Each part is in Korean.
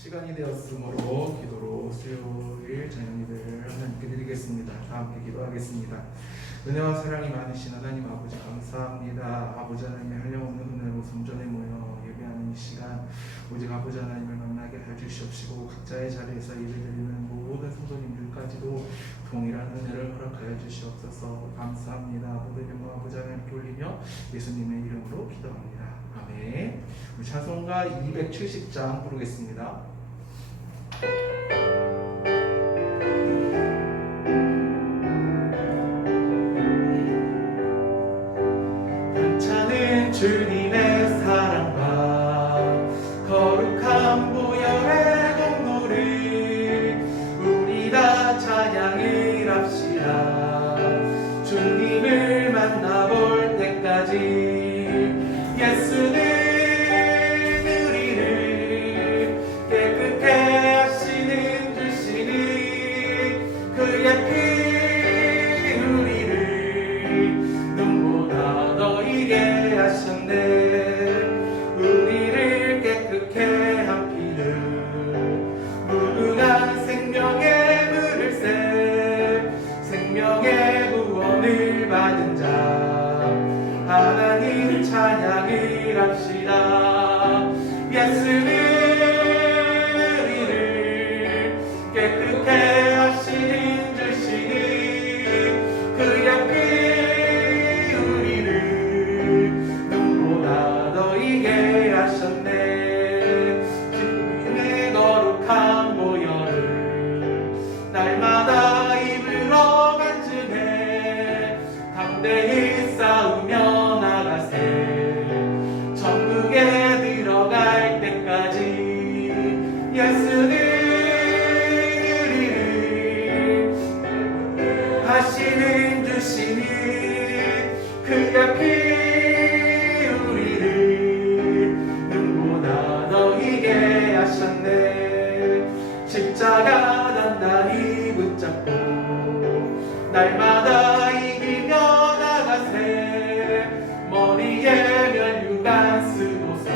시간이 되었으므로 기도로 수요일 저녁 예배를 하나님께 드리겠습니다. 다 함께 기도하겠습니다. 은혜와 사랑이 많으신 하나님 아버지 감사합니다. 아버지 하나님의 한량없는 은혜로 성전에 모여 예배하는 이 시간 오직 아버지 하나님을 만나게 해주시옵시고 각자의 자리에서 예배드리는 모든 성도님들까지도 동일한 은혜를 허락하여 주시옵소서. 감사합니다. 모든 영광 아버지 하나님께 올리며 예수님의 이름으로 기도합니다. 아멘. 우리 찬송가 270장 부르겠습니다. 찬찬은 주님의 사랑과 거룩한 보혈의 공로를 우리 다 찬양을 합시다. 주님을 만나볼 때까지 예수는 하나님 찬양을 합시다. 예수는 우리를 깨끗게 하시는 주시니 그의 피 우리를 눈보다 더 이게 하셨네. 주님의 거룩한 보혈을 날마다 입으로 간증해 담대히 싸우며 들어갈 때까지 예수는 우리를 하시는 주시니 그의 피 우리를 눈보다 더 희게 하셨네. 십자가 단단히 붙잡고 날마다 이기며 나가세. 머리에 면류관 쓰고서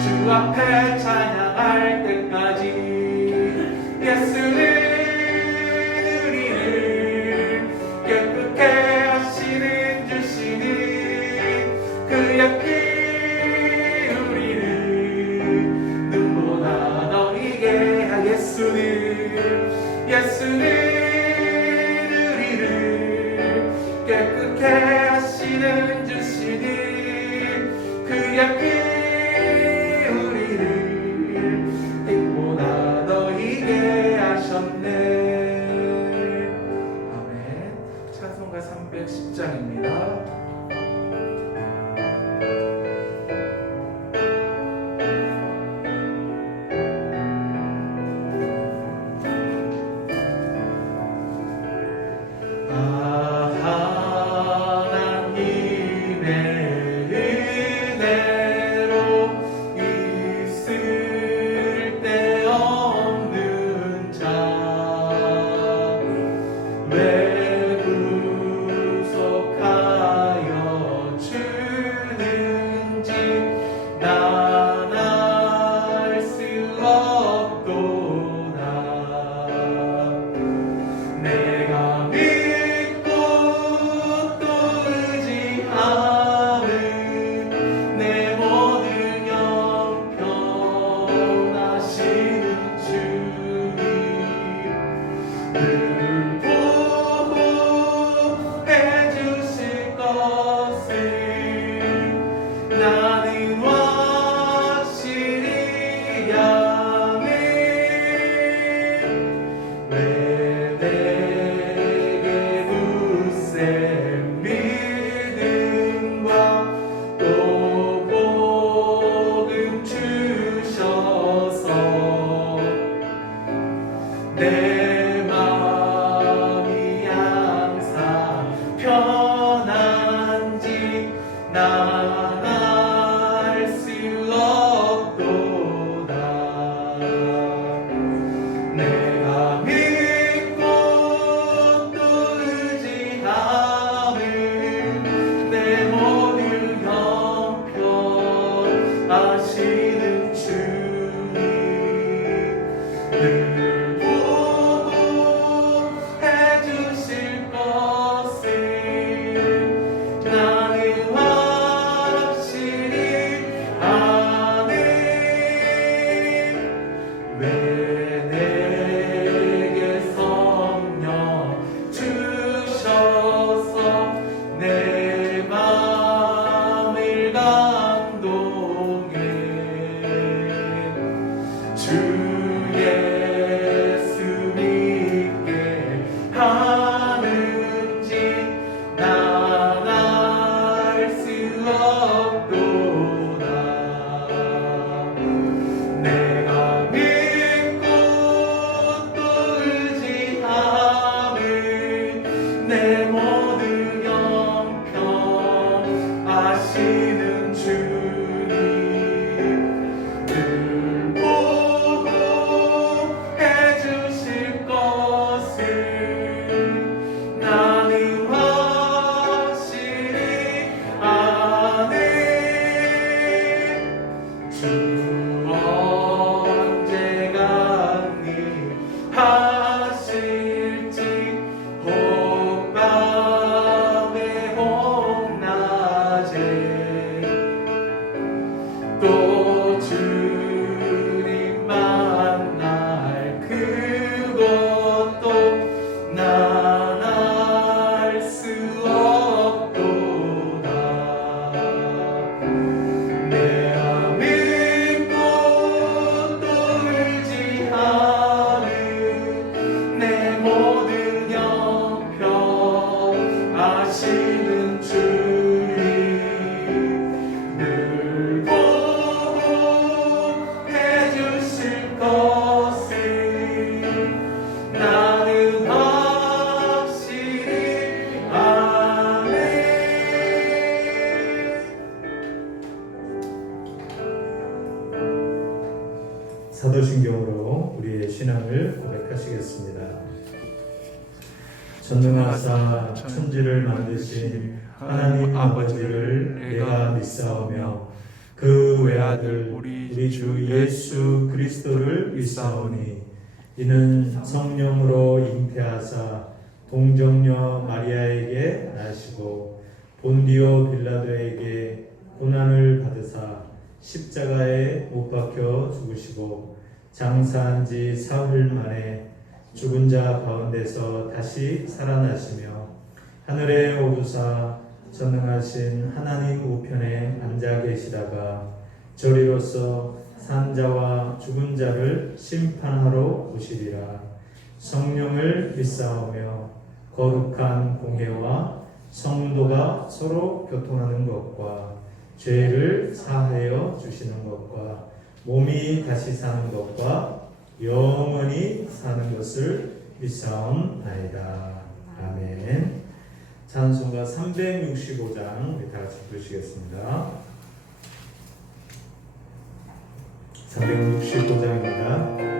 주 앞에 찬양할 때까지 예수는 우리를 깨끗게 하시는 주시니 그의 피 우리를 눈보다 더 희게 하. 예수는 우리를 깨끗게 하시는 주시니 그의 피 우리를 빛보다 사도신경으로 우리의 신앙을 고백하시겠습니다. 전능하사 천지를 만드신 하나님 아버지를 내가 믿사오며 그 외아들 우리 주 예수 그리스도를 믿사오니 이는 성령으로 잉태하사 동정녀 마리아에게 나시고 본디오 빌라도에게 고난을 받으사 십자가에 못 박혀 죽으시고 장사한 지 사흘 만에 죽은 자 가운데서 다시 살아나시며 하늘에 오르사 전능하신 하나님 우편에 앉아 계시다가 저리로서 산 자와 죽은 자를 심판하러 오시리라. 성령을 믿사오며 거룩한 공회와 성도가 서로 교통하는 것과 죄를 사하여 주시는 것과 몸이 다시 사는 것과 영원히 사는 것을 믿사옵나이다. 아멘. 찬송가 365장 우리 다 같이 부르시겠습니다. 365장입니다.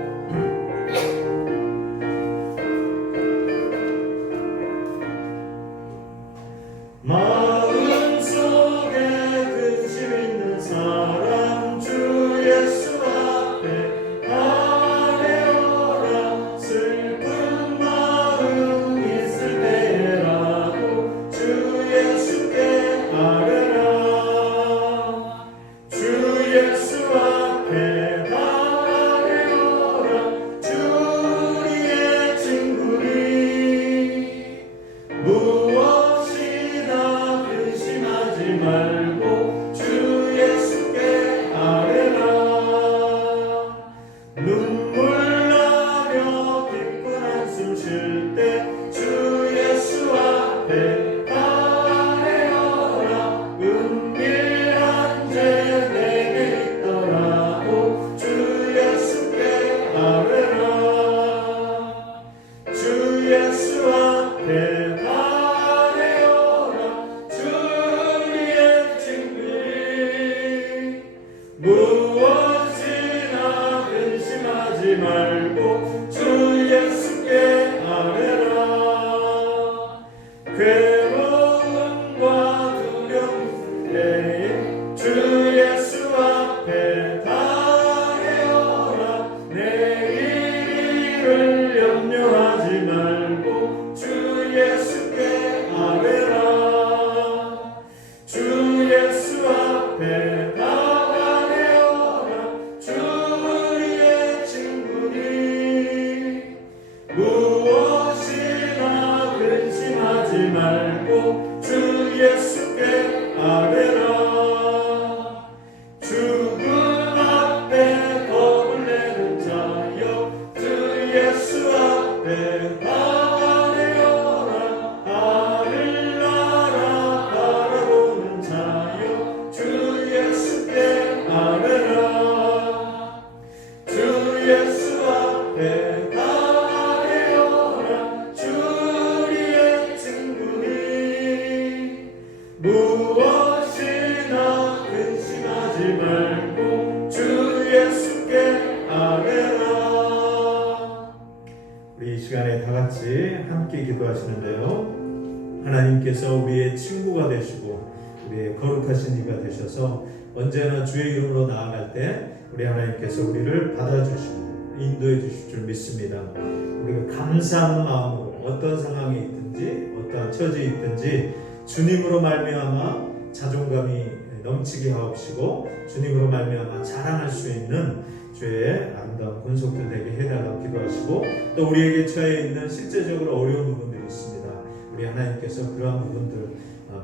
같이 함께 기도하시는데요. 하나님께서 우리의 친구가 되시고 우리의 거룩하신 이가 되셔서 언제나 주의 이름으로 나아갈 때 우리 하나님께서 우리를 받아주시고 인도해 주실 줄 믿습니다. 우리가 감사하는 마음으로 어떤 상황에 있든지 어떠한 처지에 있든지 주님으로 말미암아 자존감이 넘치게 하옵시고 주님으로 말미암아 자랑할 수 있는 주의 아름다운 권속들 되게 해달라고 기도하시고 또 우리에게 처해 있는 실제적으로 어려운 부분들이 있습니다. 우리 하나님께서 그러한 부분들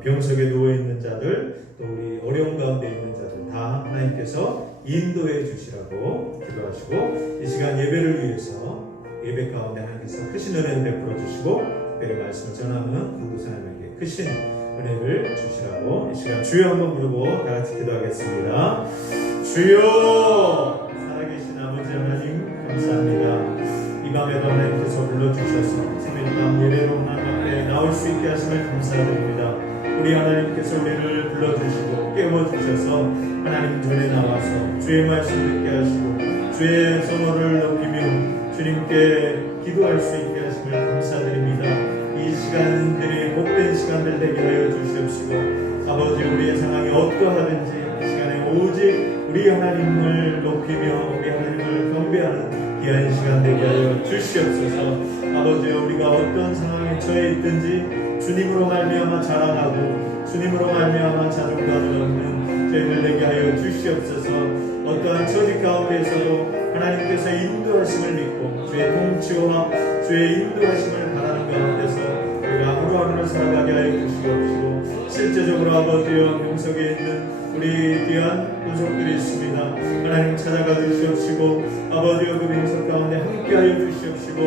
병석에 누워있는 자들 또 우리 어려운 가운데 있는 자들 다 하나님께서 인도해 주시라고 기도하시고 이 시간 예배를 위해서 예배 가운데 하나님께서 크신 은혜를 베풀어 주시고 특별히 말씀을 전하는 강도 사람에게 크신 은혜를 주시라고 이 시간 주여 한번 부르고 다 같이 기도하겠습니다. 주여 살아계신 아버지 하나님 감사합니다. 이 밤에도 하나님께서 불러주셔서 생일밤 예배로 하나님 앞에 나올 수 있게 하심을 감사드립니다. 우리 하나님께서 우리를 불러주시고 깨워주셔서 하나님 전에 나와서 주의 말씀 듣게 하시고 주의 성호를 높이며 주님께 기도할 수 있게 하심을 감사드립니다. 이 시간들이 복된 시간들 되게 하여 주시옵시고 아버지 우리의 상황이 어떠하든지 이 시간에 오직 우리 하나님을 높이며 우리 하나님을 경배하는 귀한 시간 되게 하여 주시옵소서. 아버지 우리가 어떤 상황에 처해 있든지 주님으로 말미암아 자랑하고 주님으로 말미암아 자존감을 얻는 저희들 되게 하여 주시옵소서. 어떠한 처지 가운데에서도 하나님께서 인도하심을 믿고 주의 통치와 주의 인도하심을 바라는 가운데서 우리가 하루하루를 살아가게 하여 주시옵시고 실제적으로 아버지여 병석에 있는 우리 귀한 권속들이 있습니다. 하나님 찾아가 주시옵시고 아버지여 그 병석 가운데 함께하여 주시옵시고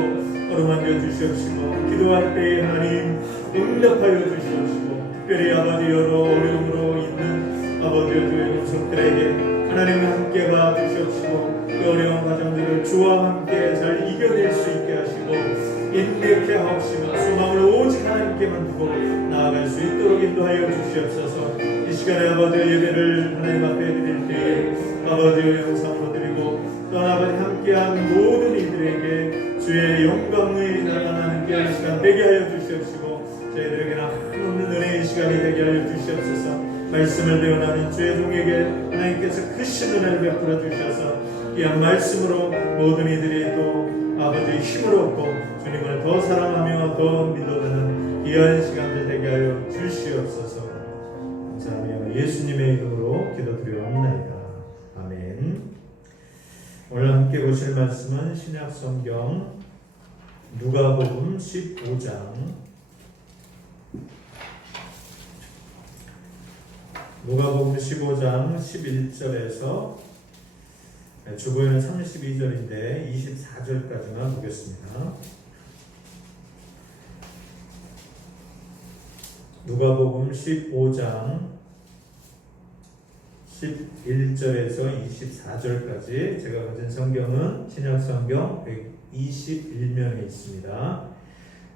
어루만져 주시옵시고 기도할 때에 하나님 응답하여 주시옵시고 특별히 아버지 여러 어려움으로 있는 아버지여 주의 병석들에게 하나님 함께 봐 주시옵시고 그 어려운 과정들을 주와 함께 잘 이겨낼 수 있게 하시고 인내케 하옵시고 소망을 오직 하나님께만 두고 나아갈 수 있도록 인도하여 주시옵소서. 이 시간에 아버지의 예배를 하나님 앞에 드릴 때에 아버지의 영상으로 드리고 또 아버지 함께한 모든 이들에게 주의 영광의 나타나는 귀한 시간 되게 하여 주시옵시고 저희들에게는 한없는 은혜의 시간이 되게 하여 주시옵소서. 말씀을 배워나는 주의 종에게 하나님께서 크신 은혜를 베풀어 주셔서 귀한 말씀으로 모든 이들이 또 아버지의 힘을 얻고 주님을 더 사랑하며 더 믿어주는 귀한 시간들 되게 하여 주시옵소서. 감사하며 예수님의 이름으로 기도드리옵나이다. 아멘. 오늘 함께 보실 말씀은 신약성경 누가복음 15장 누가복음 15장 11절에서 주보에는 32절인데 24절까지만 보겠습니다. 누가복음 15장 11절에서 24절까지 제가 가진 성경은 신약성경 121면에 있습니다.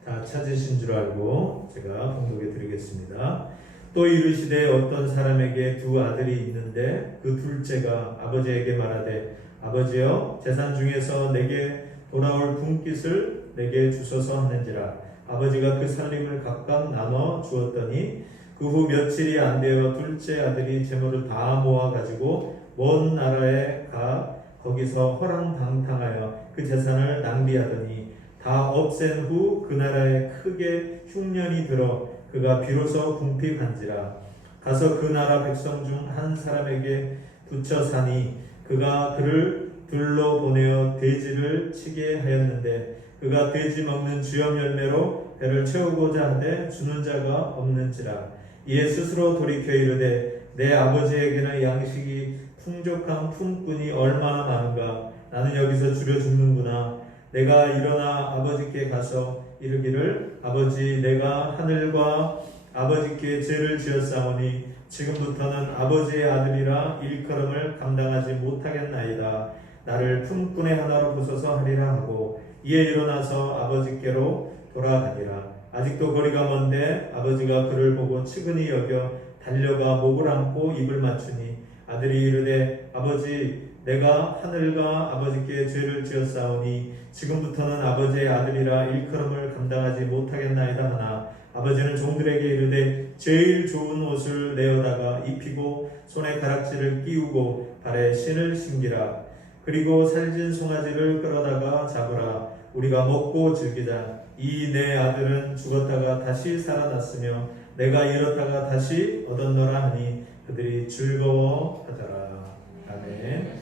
다 찾으신 줄 알고 제가 봉독해 드리겠습니다. 또 이르시되 어떤 사람에게 두 아들이 있는데 그 둘째가 아버지에게 말하되 아버지여 재산 중에서 내게 돌아올 분깃을 내게 주소서 하는지라. 아버지가 그 살림을 각각 나눠 주었더니 그 후 며칠이 안 되어 둘째 아들이 재물을 다 모아 가지고 먼 나라에 가 거기서 허랑방탕하여 그 재산을 낭비하더니 다 없앤 후 그 나라에 크게 흉년이 들어 그가 비로소 궁핍한지라. 가서 그 나라 백성 중 한 사람에게 붙여 사니 그가 그를 둘러 보내어 돼지를 치게 하였는데 그가 돼지 먹는 주염 열매로 배를 채우고자 하되 주는 자가 없는지라. 이에 스스로 돌이켜 이르되 내 아버지에게는 양식이 풍족한 품꾼이 얼마나 많은가. 나는 여기서 줄여 죽는구나. 내가 일어나 아버지께 가서 이르기를 아버지 내가 하늘과 아버지께 죄를 지었사오니 지금부터는 아버지의 아들이라 일컬음을 감당하지 못하겠나이다. 나를 품꾼의 하나로 보소서 하리라 하고 이에 일어나서 아버지께로 돌아가니라. 아직도 거리가 먼데 아버지가 그를 보고 측은히 여겨 달려가 목을 안고 입을 맞추니 아들이 이르되 아버지 내가 하늘과 아버지께 죄를 지었사오니 지금부터는 아버지의 아들이라 일컬음을 감당하지 못하겠나이다 하나 아버지는 종들에게 이르되 제일 좋은 옷을 내어다가 입히고 손에 가락지를 끼우고 발에 신을 신기라. 그리고 살진 송아지를 끌어다가 잡으라. 우리가 먹고 즐기자. 이 내 아들은 죽었다가 다시 살아났으며 내가 잃었다가 다시 얻었노라 하니 그들이 즐거워하더라. 아멘.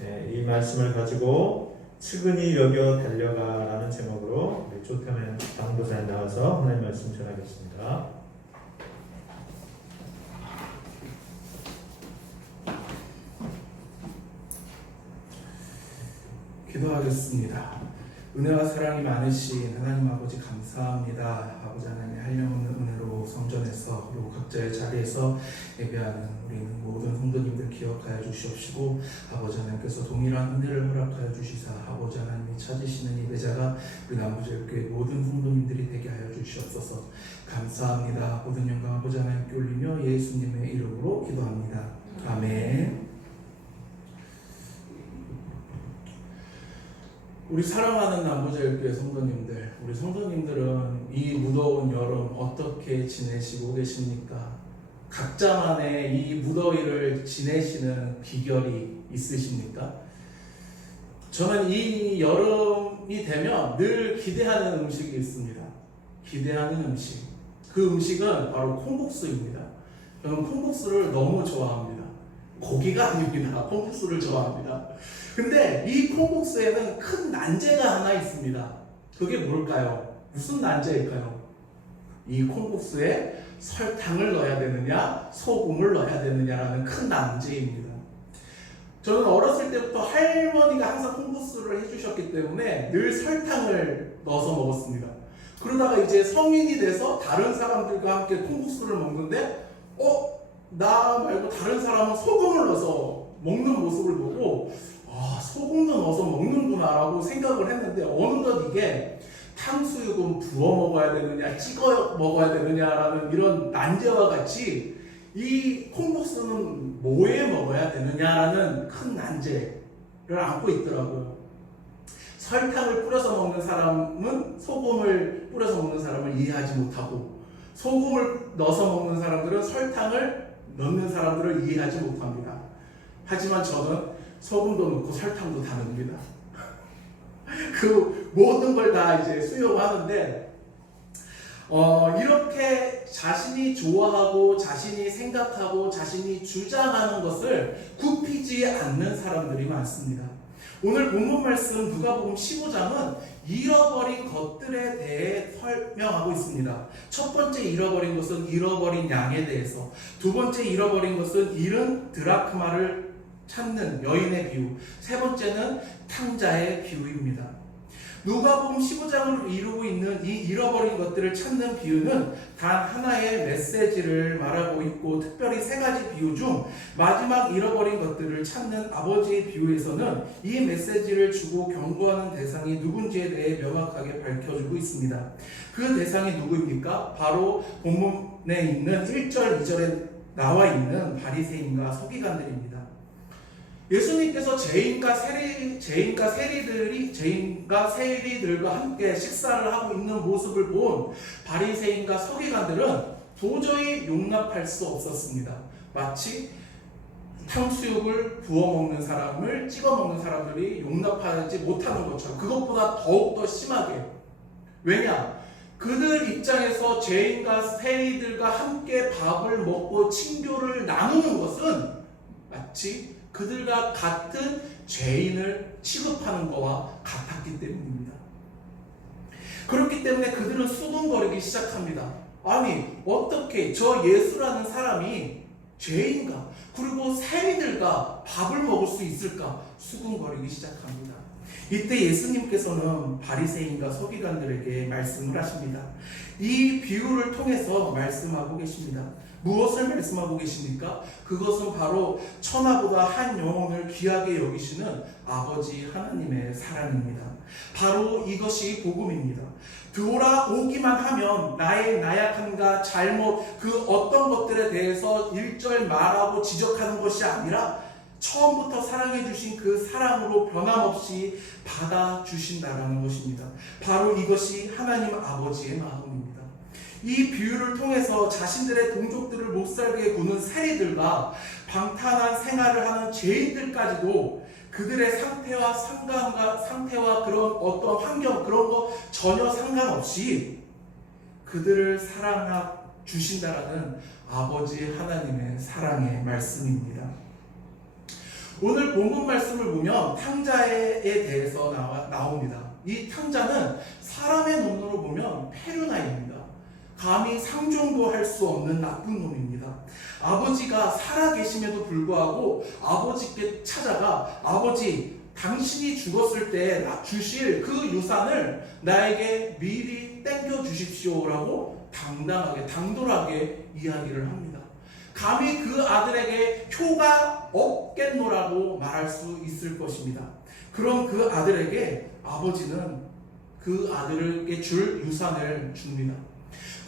네, 이 말씀을 가지고 측은히 여겨 달려가라는 제목으로 우리 조태면 당도사에 나와서 하나님 말씀 전하겠습니다. 기도하겠습니다. 은혜와 사랑이 많으신 하나님 아버지 감사합니다. 아버지 하나님의 한량없는 은혜로 성전에서 그리고 각자의 자리에서 예배하는 우리는 모든 성도님들 기억하여 주시옵시고 아버지 하나님께서 동일한 은혜를 허락하여 주시사 아버지 하나님이 찾으시는 예배자가 우리 남부제일교회 모든 성도님들이 되게 하여 주시옵소서. 감사합니다. 모든 영광 아버지 하나님께 올리며 예수님의 이름으로 기도합니다. 아멘. 우리 사랑하는 남부제일교회 성도님들, 우리 성도님들은 이 무더운 여름 어떻게 지내시고 계십니까? 각자만의 이 무더위를 지내시는 비결이 있으십니까? 저는 이 여름이 되면 늘 기대하는 음식이 있습니다. 기대하는 음식. 그 음식은 바로 콩국수입니다. 저는 콩국수를 너무 좋아합니다. 고기가 아닙니다. 콩국수를 좋아합니다. 근데 이 콩국수에는 큰 난제가 하나 있습니다. 그게 뭘까요? 무슨 난제일까요? 이 콩국수에 설탕을 넣어야 되느냐, 소금을 넣어야 되느냐라는 큰 난제입니다. 저는 어렸을 때부터 할머니가 항상 콩국수를 해주셨기 때문에 늘 설탕을 넣어서 먹었습니다. 그러다가 이제 성인이 돼서 다른 사람들과 함께 콩국수를 먹는데 나 말고 다른 사람은 소금을 넣어서 먹는 모습을 보고 소금도 넣어서 먹는구나 라고 생각을 했는데 어느덧 이게 탕수육은 부어 먹어야 되느냐 찍어 먹어야 되느냐라는 이런 난제와 같이 이 콩국수는 뭐에 먹어야 되느냐라는 큰 난제를 안고 있더라고요. 설탕을 뿌려서 먹는 사람은 소금을 뿌려서 먹는 사람을 이해하지 못하고 소금을 넣어서 먹는 사람들은 설탕을 넣는 사람들을 이해하지 못합니다. 하지만 저는 소금도 넣고 설탕도 다 넣습니다. 그 모든 걸 다 이제 수용하는데 이렇게 자신이 좋아하고 자신이 생각하고 자신이 주장하는 것을 굽히지 않는 사람들이 많습니다. 오늘 본문 말씀 누가복음 15장은 잃어버린 것들에 대해 설명하고 있습니다. 첫 번째 잃어버린 것은 잃어버린 양에 대해서, 두 번째 잃어버린 것은 잃은 드라크마를 찾는 여인의 비유, 세 번째는 탕자의 비유입니다. 누가복음 15장을 이루고 있는 이 잃어버린 것들을 찾는 비유는 단 하나의 메시지를 말하고 있고 특별히 세 가지 비유 중 마지막 잃어버린 것들을 찾는 아버지의 비유에서는 이 메시지를 주고 경고하는 대상이 누군지에 대해 명확하게 밝혀주고 있습니다. 그 대상이 누구입니까? 바로 본문에 있는 1절, 2절에 나와 있는 바리새인과 서기관들입니다. 예수님께서 죄인과 세리들과 함께 식사를 하고 있는 모습을 본 바리새인과 서기관들은 도저히 용납할 수 없었습니다. 마치 탕수육을 부어 먹는 사람을 찍어 먹는 사람들이 용납하지 못하는 것처럼, 그것보다 더욱더 심하게. 왜냐? 그들 입장에서 죄인과 세리들과 함께 밥을 먹고 친교를 나누는 것은 마치 그들과 같은 죄인을 취급하는 것과 같았기 때문입니다. 그렇기 때문에 그들은 수군거리기 시작합니다. 아니, 어떻게 저 예수라는 사람이 죄인과 그리고 세리들과 밥을 먹을 수 있을까? 수군거리기 시작합니다. 이때 예수님께서는 바리새인과 서기관들에게 말씀을 하십니다. 이 비유를 통해서 말씀하고 계십니다. 무엇을 말씀하고 계십니까? 그것은 바로 천하보다 한 영혼을 귀하게 여기시는 아버지 하나님의 사랑입니다. 바로 이것이 복음입니다. 돌아오기만 하면 나의 나약함과 잘못, 그 어떤 것들에 대해서 일절 말하고 지적하는 것이 아니라 처음부터 사랑해 주신 그 사랑으로 변함없이 받아주신다라는 것입니다. 바로 이것이 하나님 아버지의 마음입니다. 이 비유를 통해서 자신들의 동족들을 못살게 구는 세리들과 방탕한 생활을 하는 죄인들까지도 그들의 상태와 그런 어떤 환경 그런 거 전혀 상관없이 그들을 사랑해 주신다라는 아버지 하나님의 사랑의 말씀입니다. 오늘 본문 말씀을 보면 탕자에 대해서 나옵니다. 이 탕자는 사람의 눈으로 보면 페르나입니다. 감히 상종도 할 수 없는 나쁜 놈입니다. 아버지가 살아계심에도 불구하고 아버지께 찾아가 아버지 당신이 죽었을 때 주실 그 유산을 나에게 미리 땡겨 주십시오라고 당돌하게 이야기를 합니다. 감히 그 아들에게 효가 없겠노라고 말할 수 있을 것입니다. 그럼 그 아들에게 아버지는 그 아들에게 줄 유산을 줍니다.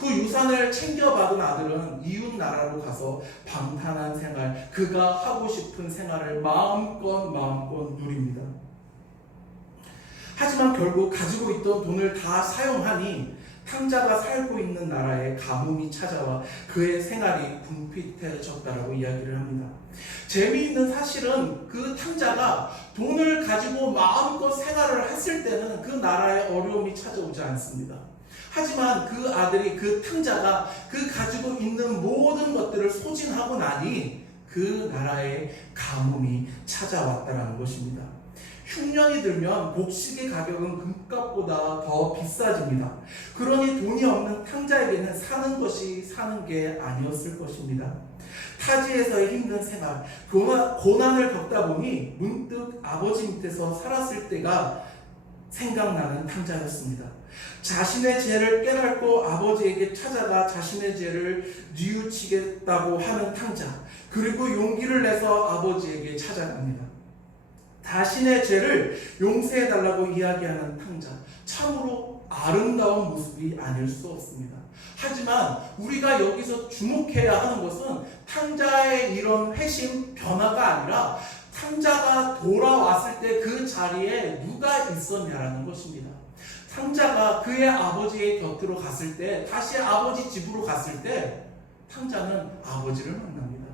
그 유산을 챙겨받은 아들은 이웃 나라로 가서 방탕한 생활, 그가 하고 싶은 생활을 마음껏 누립니다. 하지만 결국 가지고 있던 돈을 다 사용하니 탕자가 살고 있는 나라에 가뭄이 찾아와 그의 생활이 궁핍해졌다라고 이야기를 합니다. 재미있는 사실은 그 탕자가 돈을 가지고 마음껏 생활을 했을 때는 그 나라에 어려움이 찾아오지 않습니다. 하지만 그 아들이 그 탕자가 그 가지고 있는 모든 것들을 소진하고 나니 그 나라에 가뭄이 찾아왔다라는 것입니다. 흉년이 들면 곡식의 가격은 금값보다 더 비싸집니다. 그러니 돈이 없는 탕자에게는 사는 것이 사는 게 아니었을 것입니다. 타지에서의 힘든 생활, 고난을 겪다 보니 문득 아버지 밑에서 살았을 때가 생각나는 탕자였습니다. 자신의 죄를 깨닫고 아버지에게 찾아가 자신의 죄를 뉘우치겠다고 하는 탕자, 그리고 용기를 내서 아버지에게 찾아갑니다. 자신의 죄를 용서해달라고 이야기하는 탕자, 참으로 아름다운 모습이 아닐 수 없습니다. 하지만 우리가 여기서 주목해야 하는 것은 탕자의 이런 회심 변화가 아니라 탕자가 돌아왔을 때 그 자리에 누가 있었냐라는 것입니다. 탕자가 그의 아버지의 곁으로 갔을 때, 다시 아버지 집으로 갔을 때 탕자는 아버지를 만납니다.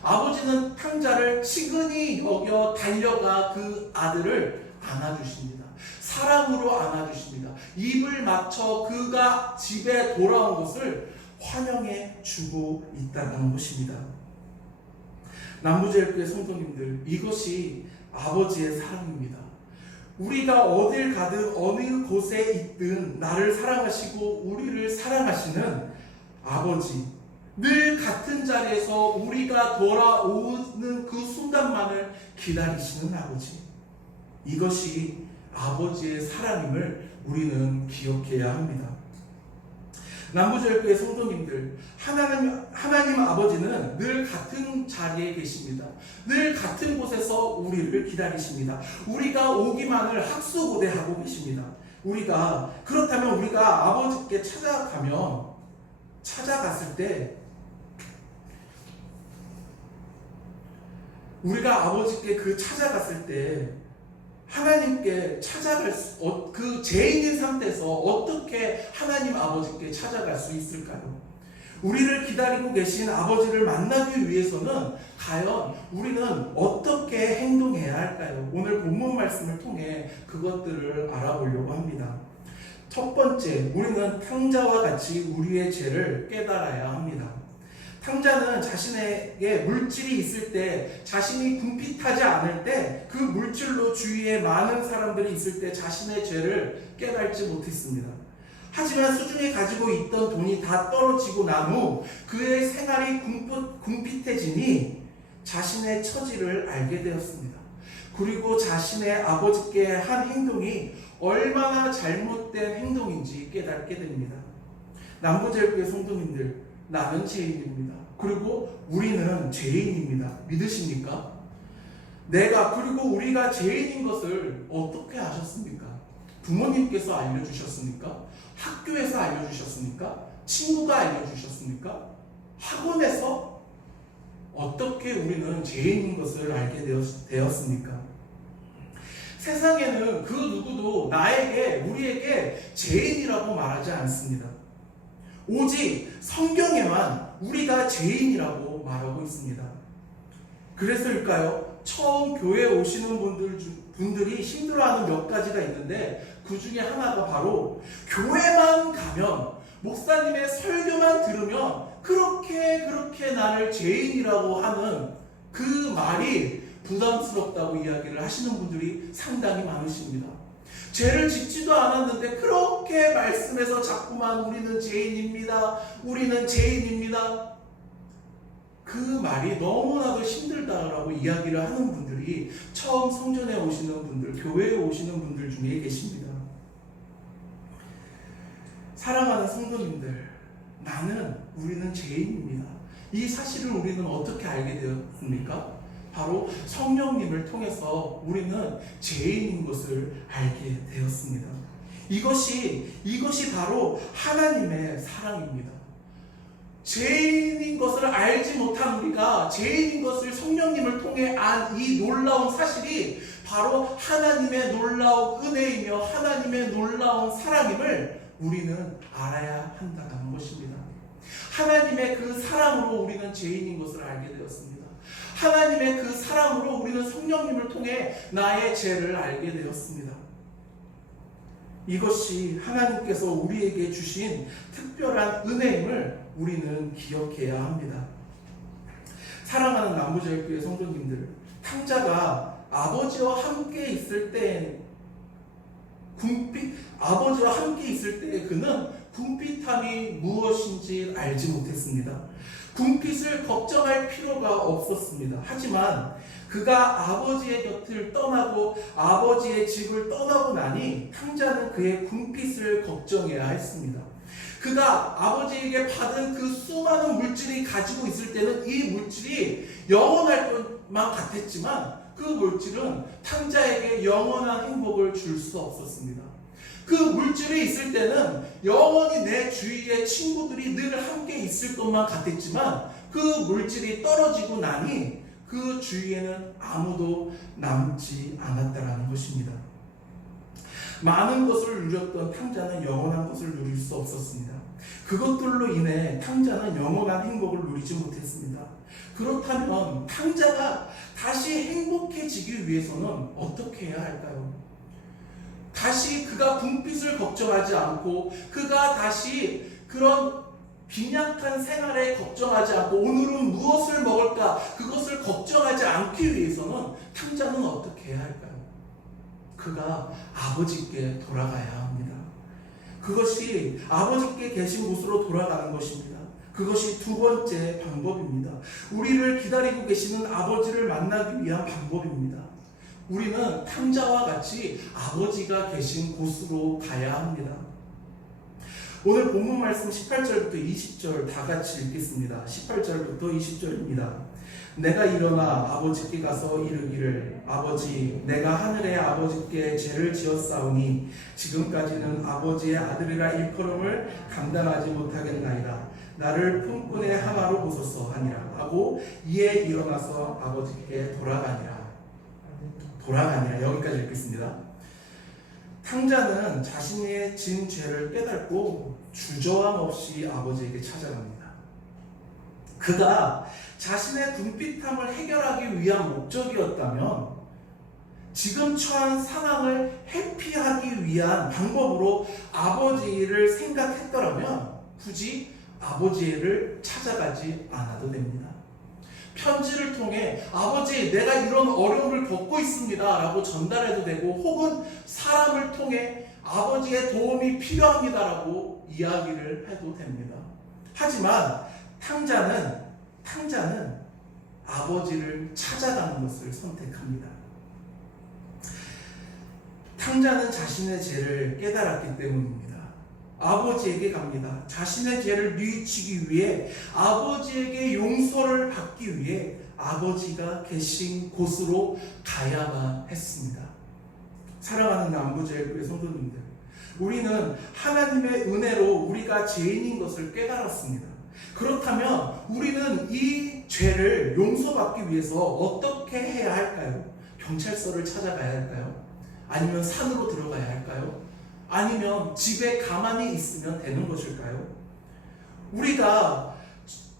아버지는 탕자를 치근히 여겨 달려가 그 아들을 안아주십니다. 사랑으로 안아주십니다. 입을 맞춰 그가 집에 돌아온 것을 환영해 주고 있다는 것입니다. 남부제일교회 성도님들, 이것이 아버지의 사랑입니다. 우리가 어딜 가든 어느 곳에 있든 나를 사랑하시고 우리를 사랑하시는 아버지, 늘 같은 자리에서 우리가 돌아오는 그 순간만을 기다리시는 아버지, 이것이 아버지의 사랑임을 우리는 기억해야 합니다. 남부제일교회 성도님들, 하나님 아버지는 늘 같은 자리에 계십니다. 늘 같은 곳에서 우리를 기다리십니다. 우리가 오기만을 학수고대하고 계십니다. 그렇다면 우리가 아버지께 찾아갔을 때, 우리가 아버지께 찾아갔을 때 하나님께 그 죄인인 상태에서 어떻게 하나님 아버지께 찾아갈 수 있을까요? 우리를 기다리고 계신 아버지를 만나기 위해서는 과연 우리는 어떻게 행동해야 할까요? 오늘 본문 말씀을 통해 그것들을 알아보려고 합니다. 첫 번째, 우리는 탕자와 같이 우리의 죄를 깨달아야 합니다. 탕자는 자신에게 물질이 있을 때, 자신이 궁핍하지 않을 때, 그 물질로 주위에 많은 사람들이 있을 때 자신의 죄를 깨달지 못했습니다. 하지만 수중에 가지고 있던 돈이 다 떨어지고 난 후 그의 생활이 궁핍해지니 자신의 처지를 알게 되었습니다. 그리고 자신의 아버지께 한 행동이 얼마나 잘못된 행동인지 깨닫게 됩니다. 남부제일교회 성도님들, 나는 죄인입니다. 그리고 우리는 죄인입니다. 믿으십니까? 그리고 우리가 죄인인 것을 어떻게 아셨습니까? 부모님께서 알려주셨습니까? 학교에서 알려주셨습니까? 친구가 알려주셨습니까? 학원에서? 어떻게 우리는 죄인인 것을 알게 되었습니까? 세상에는 그 누구도 우리에게 죄인이라고 말하지 않습니다. 오직 성경에만 우리가 죄인이라고 말하고 있습니다. 그래서일까요? 처음 교회에 오시는 분들이 힘들어하는 몇 가지가 있는데 그 중에 하나가 바로 교회만 가면 목사님의 설교만 들으면 그렇게 나를 죄인이라고 하는 그 말이 부담스럽다고 이야기를 하시는 분들이 상당히 많으십니다. 죄를 짓지도 않았는데 그렇게 말씀해서 자꾸만 우리는 죄인입니다. 우리는 죄인입니다. 그 말이 너무나도 힘들다라고 이야기를 하는 분들이 처음 성전에 오시는 분들, 교회에 오시는 분들 중에 계십니다. 사랑하는 성도님들, 우리는 죄인입니다. 이 사실을 우리는 어떻게 알게 되었습니까? 바로 성령님을 통해서 우리는 죄인인 것을 알게 되었습니다. 이것이 바로 하나님의 사랑입니다. 죄인인 것을 알지 못한 우리가 죄인인 것을 성령님을 통해 안 이 놀라운 사실이 바로 하나님의 놀라운 은혜이며 하나님의 놀라운 사랑임을 우리는 알아야 한다는 것입니다. 하나님의 그 사랑으로 우리는 죄인인 것을 알게 되었습니다. 하나님의 그 사랑으로 우리는 성령님을 통해 나의 죄를 알게 되었습니다. 이것이 하나님께서 우리에게 주신 특별한 은혜임을 우리는 기억해야 합니다. 사랑하는 남부제일교회 성도님들, 탕자가 아버지와 함께 있을 때 그는 궁핍함이 무엇인지 알지 못했습니다. 궁핍을 걱정할 필요가 없었습니다. 하지만 그가 아버지의 곁을 떠나고 아버지의 집을 떠나고 나니 탕자는 그의 궁핍을 걱정해야 했습니다. 그가 아버지에게 받은 그 수많은 물질이 가지고 있을 때는 이 물질이 영원할 것만 같았지만 그 물질은 탕자에게 영원한 행복을 줄 수 없었습니다. 그 물질이 있을 때는 영원히 내 주위에 친구들이 늘 함께 있을 것만 같았지만 그 물질이 떨어지고 나니 그 주위에는 아무도 남지 않았다라는 것입니다. 많은 것을 누렸던 탕자는 영원한 것을 누릴 수 없었습니다. 그것들로 인해 탕자는 영원한 행복을 누리지 못했습니다. 그렇다면 탕자가 다시 행복해지기 위해서는 어떻게 해야 할까요? 다시 그가 궁핍을 걱정하지 않고 그가 다시 그런 빈약한 생활에 걱정하지 않고 오늘은 무엇을 먹을까 그것을 걱정하지 않기 위해서는 탕자는 어떻게 해야 할까요? 그가 아버지께 돌아가야 합니다. 그것이 아버지께 계신 곳으로 돌아가는 것입니다. 그것이 두 번째 방법입니다. 우리를 기다리고 계시는 아버지를 만나기 위한 방법입니다. 우리는 탕자와 같이 아버지가 계신 곳으로 가야 합니다. 오늘 본문 말씀 18절부터 20절 다 같이 읽겠습니다. 18절부터 20절입니다. 내가 일어나 아버지께 가서 이르기를 아버지 내가 하늘의 아버지께 죄를 지었사오니 지금까지는 아버지의 아들이라 일컬음을 감당하지 못하겠나이다. 나를 품꾼의 하마로 보소서 하니라 하고 이에 일어나서 아버지께 돌아가니라. 여기까지 읽겠습니다. 탕자는 자신의 진 죄를 깨닫고 주저함 없이 아버지에게 찾아갑니다. 그가 자신의 궁핍함을 해결하기 위한 목적이었다면 지금 처한 상황을 회피하기 위한 방법으로 아버지를 생각했더라면 굳이 아버지를 찾아가지 않아도 됩니다. 편지를 통해 아버지 내가 이런 어려움을 겪고 있습니다 라고 전달해도 되고 혹은 사람을 통해 아버지의 도움이 필요합니다 라고 이야기를 해도 됩니다. 하지만 탕자는 아버지를 찾아가는 것을 선택합니다. 탕자는 자신의 죄를 깨달았기 때문입니다. 아버지에게 갑니다. 자신의 죄를 뉘우치기 위해 아버지에게 용서를 받기 위해 아버지가 계신 곳으로 가야만 했습니다. 사랑하는 남부제일교회 성도님들, 우리는 하나님의 은혜로 우리가 죄인인 것을 깨달았습니다. 그렇다면 우리는 이 죄를 용서받기 위해서 어떻게 해야 할까요? 경찰서를 찾아가야 할까요? 아니면 산으로 들어가야 할까요? 아니면 집에 가만히 있으면 되는 것일까요? 우리가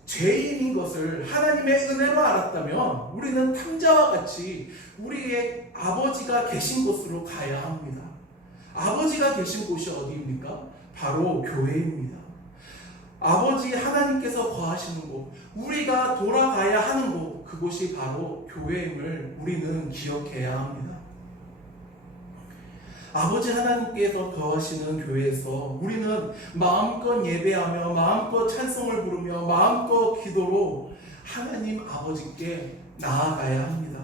죄인인 것을 하나님의 은혜로 알았다면 우리는 탕자와 같이 우리의 아버지가 계신 곳으로 가야 합니다. 아버지가 계신 곳이 어디입니까? 바로 교회입니다. 아버지 하나님께서 거하시는 곳, 우리가 돌아가야 하는 곳, 그곳이 바로 교회임을 우리는 기억해야 합니다. 아버지 하나님께서 거하시는 교회에서 우리는 마음껏 예배하며 마음껏 찬송을 부르며 마음껏 기도로 하나님 아버지께 나아가야 합니다.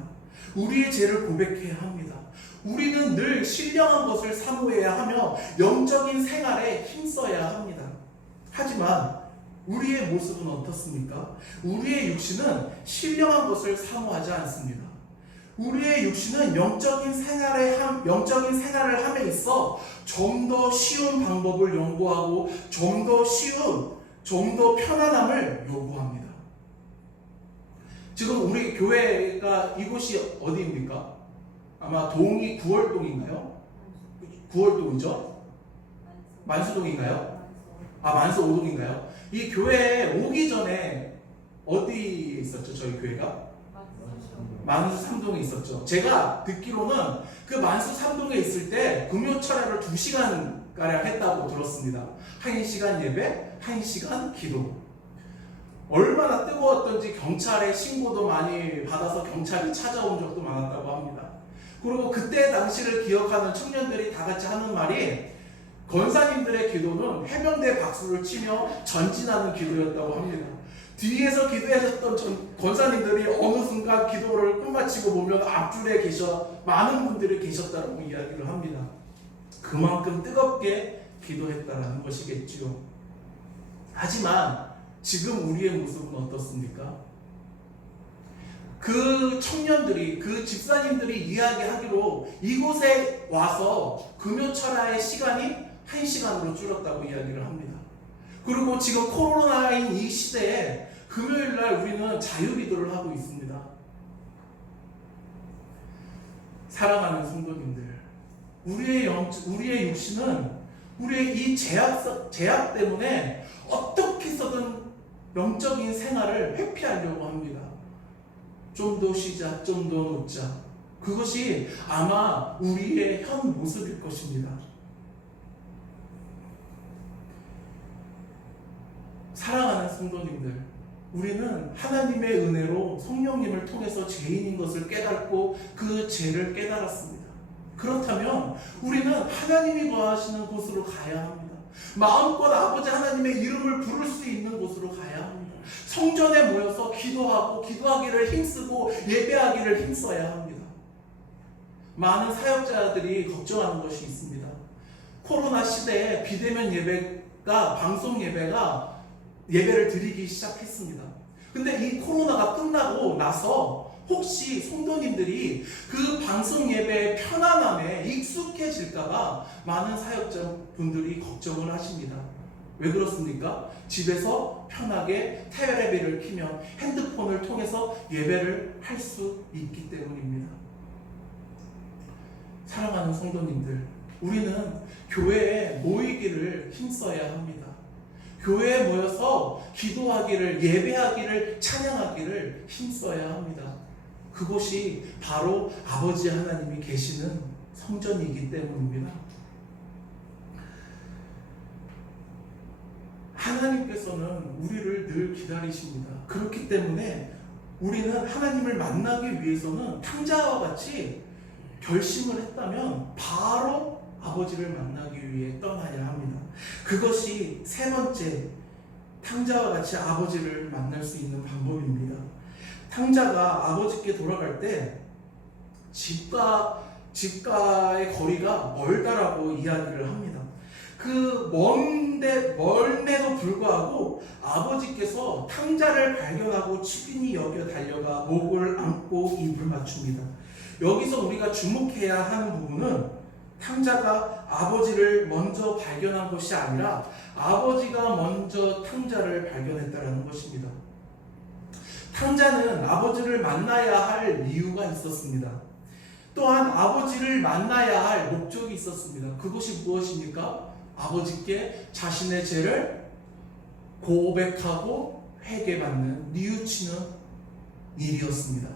우리의 죄를 고백해야 합니다. 우리는 늘 신령한 것을 사모해야 하며 영적인 생활에 힘써야 합니다. 하지만 우리의 모습은 어떻습니까? 우리의 육신은 신령한 것을 사모하지 않습니다. 우리의 육신은 영적인 생활을 함에 있어 좀 더 쉬운 방법을 연구하고 좀 더 편안함을 요구합니다. 지금 우리 교회가 이곳이 어디입니까? 아마 동이 9월동인가요? 9월동이죠? 만수동인가요? 만수 5동인가요? 이 교회에 오기 전에 어디에 있었죠? 저희 교회가? 만수 3동에 있었죠. 제가 듣기로는 그 만수 3동에 있을 때 금요 철야를 2시간가량 했다고 들었습니다. 1시간 예배, 1시간 기도. 얼마나 뜨거웠던지 경찰의 신고도 많이 받아서 경찰이 찾아온 적도 많았다고 합니다. 그리고 그때 당시를 기억하는 청년들이 다 같이 하는 말이 권사님들의 기도는 해병대 박수를 치며 전진하는 기도였다고 합니다. 뒤에서 기도하셨던 권사님들이 어느 순간 기도를 끝마치고 보면 앞줄에 많은 분들이 계셨다고 이야기를 합니다. 그만큼 뜨겁게 기도했다라는 것이겠지요. 하지만 지금 우리의 모습은 어떻습니까? 그 청년들이, 그 집사님들이 이야기하기로 이곳에 와서 금요철야의 시간이 1시간으로 줄었다고 이야기를 합니다. 그리고 지금 코로나인 이 시대에 금요일날 우리는 자유기도를 하고 있습니다. 사랑하는 성도님들, 우리의 육신은 우리의 이 제약 때문에 어떻게 해서든 영적인 생활을 회피하려고 합니다. 좀 더 쉬자, 좀 더 놓자. 그것이 아마 우리의 현 모습일 것입니다. 사랑하는 성도님들, 우리는 하나님의 은혜로 성령님을 통해서 죄인인 것을 깨닫고 그 죄를 깨달았습니다. 그렇다면 우리는 하나님이 거하시는 곳으로 가야 합니다. 마음껏 아버지 하나님의 이름을 부를 수 있는 곳으로 가야 합니다. 성전에 모여서 기도하고 기도하기를 힘쓰고 예배하기를 힘써야 합니다. 많은 사역자들이 걱정하는 것이 있습니다. 코로나 시대에 비대면 예배가, 방송 예배를 드리기 시작했습니다. 근데 이 코로나가 끝나고 나서 혹시 성도님들이 그 방송 예배의 편안함에 익숙해질까봐 많은 사역자분들이 걱정을 하십니다. 왜 그렇습니까? 집에서 편하게 테레비를 켜면 핸드폰을 통해서 예배를 할 수 있기 때문입니다. 사랑하는 성도님들, 우리는 교회에 모이기를 힘써야 합니다. 교회에 모여서 기도하기를, 예배하기를, 찬양하기를 힘써야 합니다. 그곳이 바로 아버지 하나님이 계시는 성전이기 때문입니다. 하나님께서는 우리를 늘 기다리십니다. 그렇기 때문에 우리는 하나님을 만나기 위해서는 탕자와 같이 결심을 했다면 바로 아버지를 만나기 위해 떠나야 합니다. 그것이 세 번째, 탕자와 같이 아버지를 만날 수 있는 방법입니다. 탕자가 아버지께 돌아갈 때 집과의 거리가 멀다라고 이야기를 합니다. 그 멀음에도 불구하고 아버지께서 탕자를 발견하고 치근히 여겨 달려가 목을 안고 입을 맞춥니다. 여기서 우리가 주목해야 하는 부분은 탕자가 아버지를 먼저 발견한 것이 아니라 아버지가 먼저 탕자를 발견했다라는 것입니다. 탕자는 아버지를 만나야 할 이유가 있었습니다. 또한 아버지를 만나야 할 목적이 있었습니다. 그것이 무엇입니까? 아버지께 자신의 죄를 고백하고 회개받는, 뉘우치는 일이었습니다.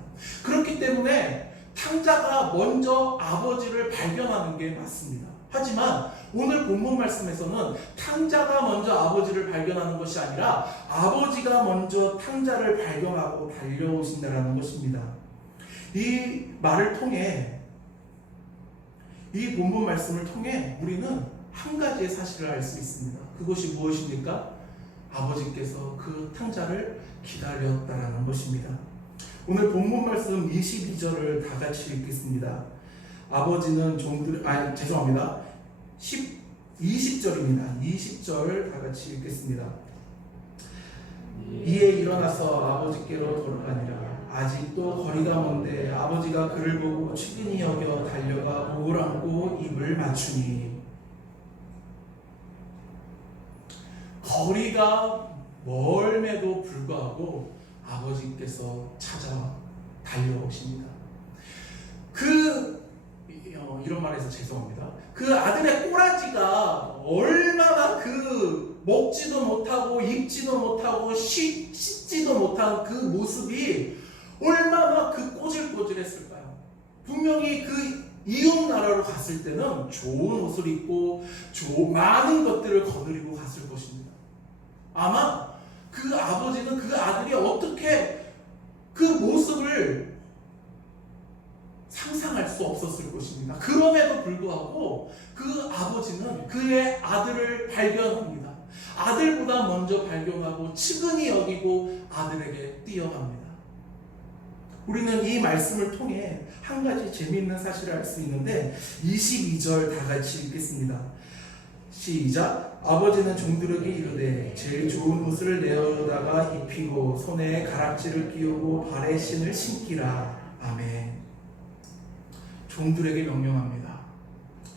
그렇기 때문에 탕자가 먼저 아버지를 발견하는 게 맞습니다. 하지만 오늘 본문 말씀에서는 탕자가 먼저 아버지를 발견하는 것이 아니라 아버지가 먼저 탕자를 발견하고 달려오신다는 것입니다. 이 말을 통해, 이 본문 말씀을 통해 우리는 한 가지의 사실을 알 수 있습니다. 그것이 무엇입니까? 아버지께서 그 탕자를 기다렸다라는 것입니다. 오늘 본문 말씀 22절을 다 같이 읽겠습니다. 아버지는 종들, 20절입니다. 20절 다 같이 읽겠습니다. 이에 일어나서 아버지께로 돌아가니라. 아직도 거리가 먼데 아버지가 그를 보고 측은히 여겨 달려가 목을 안고 입을 맞추니. 거리가 멀음에도 불구하고 아버지께서 찾아와 달려오십니다. 이런 말해서 죄송합니다. 그 아들의 꼬라지가 얼마나 먹지도 못하고 입지도 못하고 씻지도 못한 그 모습이 얼마나 꼬질꼬질했을까요? 분명히 이웃 나라로 갔을 때는 좋은 옷을 입고 많은 것들을 거느리고 갔을 것입니다. 아마 그 아버지는 그 아들이 어떻게 그 모습을 상상할 수 없었을 것입니다. 그럼에도 불구하고 그 아버지는 그의 아들을 발견합니다. 아들보다 먼저 발견하고 측은히 여기고 아들에게 뛰어갑니다. 우리는 이 말씀을 통해 한 가지 재미있는 사실을 알 수 있는데 22절 다 같이 읽겠습니다. 시작. 아버지는 종들에게 이르되 제일 좋은 옷을 내어다가 입히고 손에 가락지를 끼우고 발에 신을 신기라. 아멘. 종들에게 명령합니다.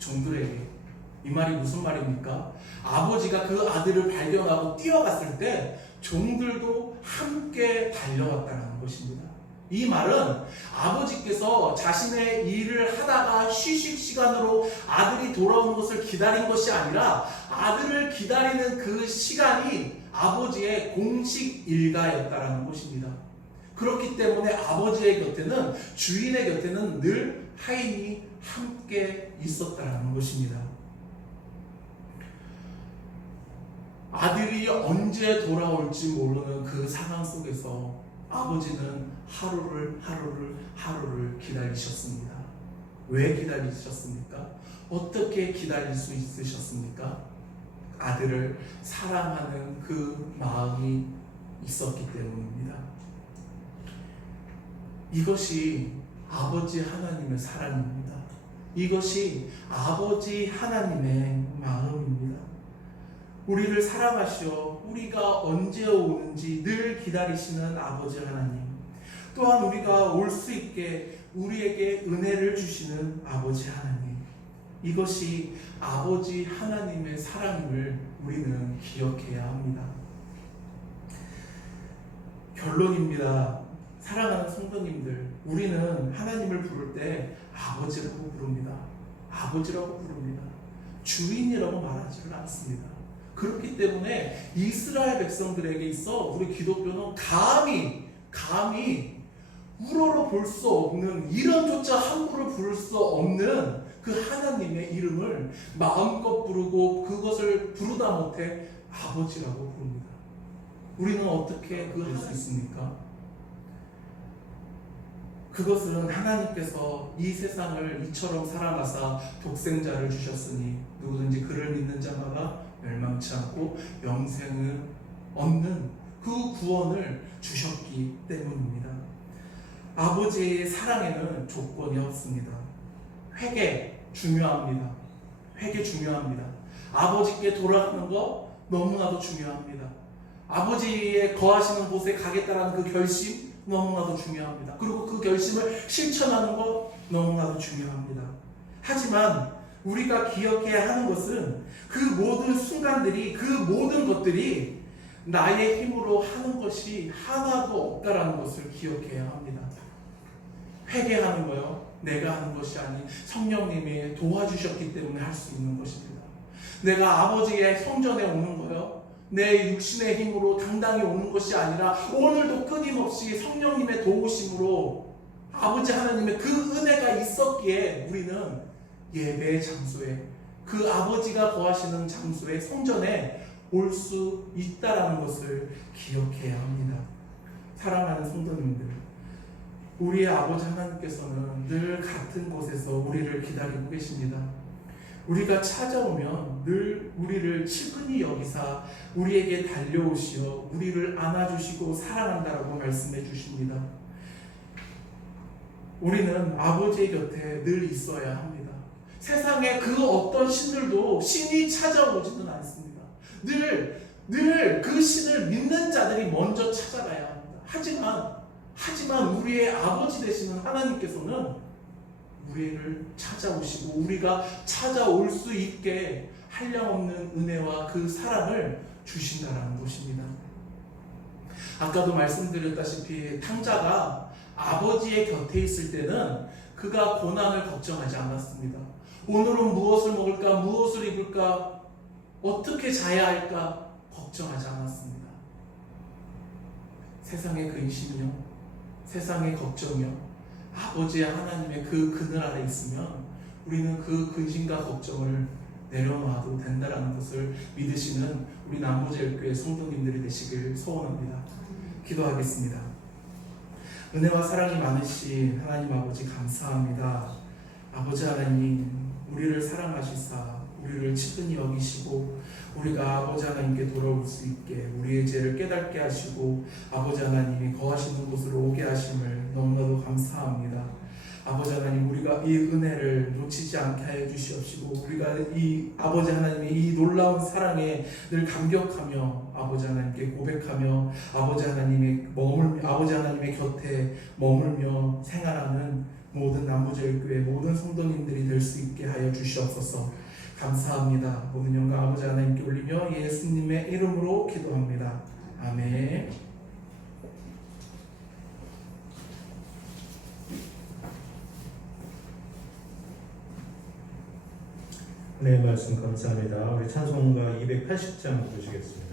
종들에게. 이 말이 무슨 말입니까? 아버지가 그 아들을 발견하고 뛰어갔을 때 종들도 함께 달려왔다는 것입니다. 이 말은 아버지께서 자신의 일을 하다가 휴식 시간으로 아들이 돌아오는 것을 기다린 것이 아니라 아들을 기다리는 그 시간이 아버지의 공식 일과였다는 것입니다. 그렇기 때문에 아버지의 곁에는, 주인의 곁에는 늘 하인이 함께 있었다는 것입니다. 아들이 언제 돌아올지 모르는 그 상황 속에서 아버지는 하루를 기다리셨습니다. 왜 기다리셨습니까? 어떻게 기다릴 수 있으셨습니까? 아들을 사랑하는 그 마음이 있었기 때문입니다. 이것이 아버지 하나님의 사랑입니다. 이것이 아버지 하나님의 마음입니다. 우리를 사랑하시어 우리가 언제 오는지 늘 기다리시는 아버지 하나님, 또한 우리가 올 수 있게 우리에게 은혜를 주시는 아버지 하나님, 이것이 아버지 하나님의 사랑임을 우리는 기억해야 합니다. 결론입니다. 사랑하는 성도님들, 우리는 하나님을 부를 때 아버지라고 부릅니다. 아버지라고 부릅니다. 주인이라고 말하지는 않습니다. 그렇기 때문에 이스라엘 백성들에게 있어 우리 기독교는 감히 우러러 볼 수 없는, 이름조차 함부로 부를 수 없는 그 하나님의 이름을 마음껏 부르고 그것을 부르다 못해 아버지라고 부릅니다. 우리는 어떻게 할 수 있습니까? 그것은 하나님께서 이 세상을 이처럼 사랑하사 독생자를 주셨으니 누구든지 그를 믿는 자마다 멸망치 않고 영생을 얻는 그 구원을 주셨기 때문입니다. 아버지의 사랑에는 조건이 없습니다. 회개 중요합니다. 회개 중요합니다. 아버지께 돌아가는 거 너무나도 중요합니다. 아버지의 거하시는 곳에 가겠다라는 그 결심 너무나도 중요합니다. 그리고 그 결심을 실천하는 것 너무나도 중요합니다. 하지만 우리가 기억해야 하는 것은 그 모든 순간들이, 그 모든 것들이 나의 힘으로 하는 것이 하나도 없다라는 것을 기억해야 합니다. 회개하는 거요, 내가 하는 것이 아닌 성령님이 도와주셨기 때문에 할 수 있는 것입니다. 내가 아버지의 성전에 오는 거요, 내 육신의 힘으로 당당히 오는 것이 아니라 오늘도 끊임없이 성령님의 도우심으로 아버지 하나님의 그 은혜가 있었기에 우리는 예배의 장소에, 그 아버지가 거하시는 장소에, 성전에 올 수 있다라는 것을 기억해야 합니다. 사랑하는 성도님들, 우리의 아버지 하나님께서는 늘 같은 곳에서 우리를 기다리고 계십니다. 우리가 찾아오면 늘 우리를 친근히 여기사 우리에게 달려오시어 우리를 안아주시고 사랑한다라고 말씀해 주십니다. 우리는 아버지의 곁에 늘 있어야 합니다. 세상에 그 어떤 신들도 신이 찾아오지는 않습니다. 늘 그 신을 믿는 자들이 먼저 찾아가야 합니다. 하지만 우리의 아버지 되시는 하나님께서는 우리를 찾아오시고 우리가 찾아올 수 있게 한량없는 은혜와 그 사랑을 주신다는 것입니다. 아까도 말씀드렸다시피 탕자가 아버지의 곁에 있을 때는 그가 고난을 걱정하지 않았습니다. 오늘은 무엇을 먹을까, 무엇을 입을까, 어떻게 자야 할까 걱정하지 않았습니다. 세상의 근심이요, 세상의 걱정이요, 아버지의 하나님의 그 그늘 아래 있으면 우리는 그 근심과 걱정을 내려놔도 된다는 것을 믿으시는 우리 남부제일교회 성도님들이 되시길 소원합니다. 기도하겠습니다. 은혜와 사랑이 많으신 하나님 아버지 감사합니다. 아버지 하나님, 우리를 사랑하시사 우리를 친근히 여기시고 우리가 아버지 하나님께 돌아올 수 있게 우리의 죄를 깨닫게 하시고 아버지 하나님이 거하시는 곳으로 오게 하심을 너무나도 감사합니다. 아버지 하나님, 우리가 이 은혜를 놓치지 않게 하여 주시옵시고 우리가 이 아버지 하나님의 이 놀라운 사랑에 늘 감격하며 아버지 하나님께 고백하며 아버지 하나님의 곁에 머물며 생활하는 모든 남부제일교회 모든 성도님들이 될 수 있게 하여 주시옵소서. 감사합니다. 모든 영광 아버지 하나님께 올리며 예수님의 이름으로 기도합니다. 아멘. 네, 말씀 감사합니다. 우리 찬송가 280장 보시겠습니다.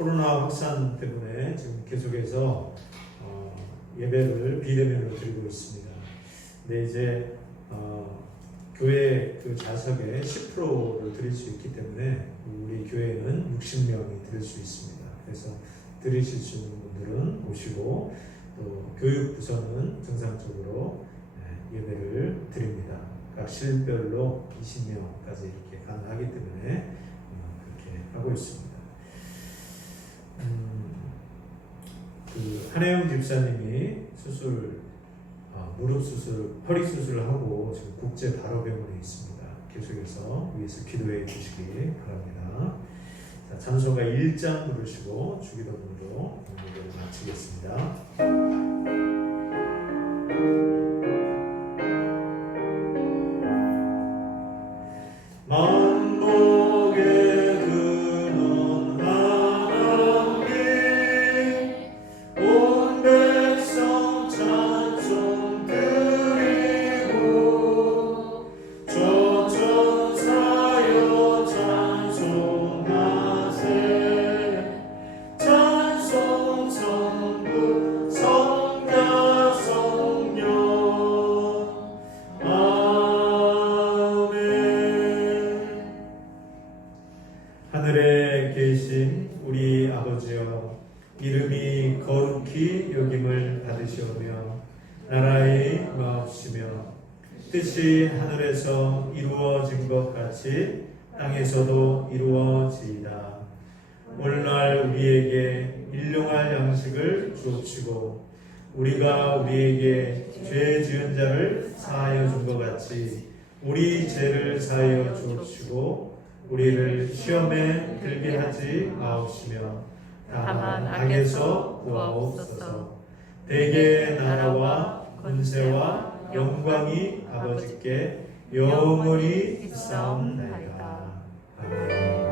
코로나 확산 때문에 지금 계속해서 예배를 비대면으로 드리고 있습니다. 근데 이제 교회 그 좌석의 10%를 드릴 수 있기 때문에 우리 교회는 60명이 드릴 수 있습니다. 그래서 드리실 수 있는 분들은 오시고 또 교육부서는 정상적으로 예배를 드립니다. 각 실별로 20명까지 이렇게 가능하기 때문에 그렇게 하고 있습니다. 그 한혜영 집사님이 무릎 수술, 허리 수술을 하고 지금 국제 바로병원에 있습니다. 계속해서 위에서 기도해 주시기 바랍니다. 자, 찬송가 1장 부르시고 주기도문으로 예배를 마치겠습니다. 만복의 근원 하나님 온 백성 찬송 드리고 저천사여 찬송하세 찬송 성부 성자 성령 하늘에 계신 우리 아버지여 이름이 거룩히 여김을 받으시오며 나라의 마옵시며 뜻이 하늘에서 이루어진 것 같이 땅에서도 이루어지이다. 오늘날 우리에게 일용할 양식을 주옵시고 우리가 우리에게 죄 지은 자를 사하여 준 것 같이 우리 죄를 사하여 주옵시고 우리를 시험에 들게 하지 마옵시며 다만 악에서 구하옵소서. 대개 나라와 권세와 영광이 아버지께 영원히 있사옵나이다. 아멘.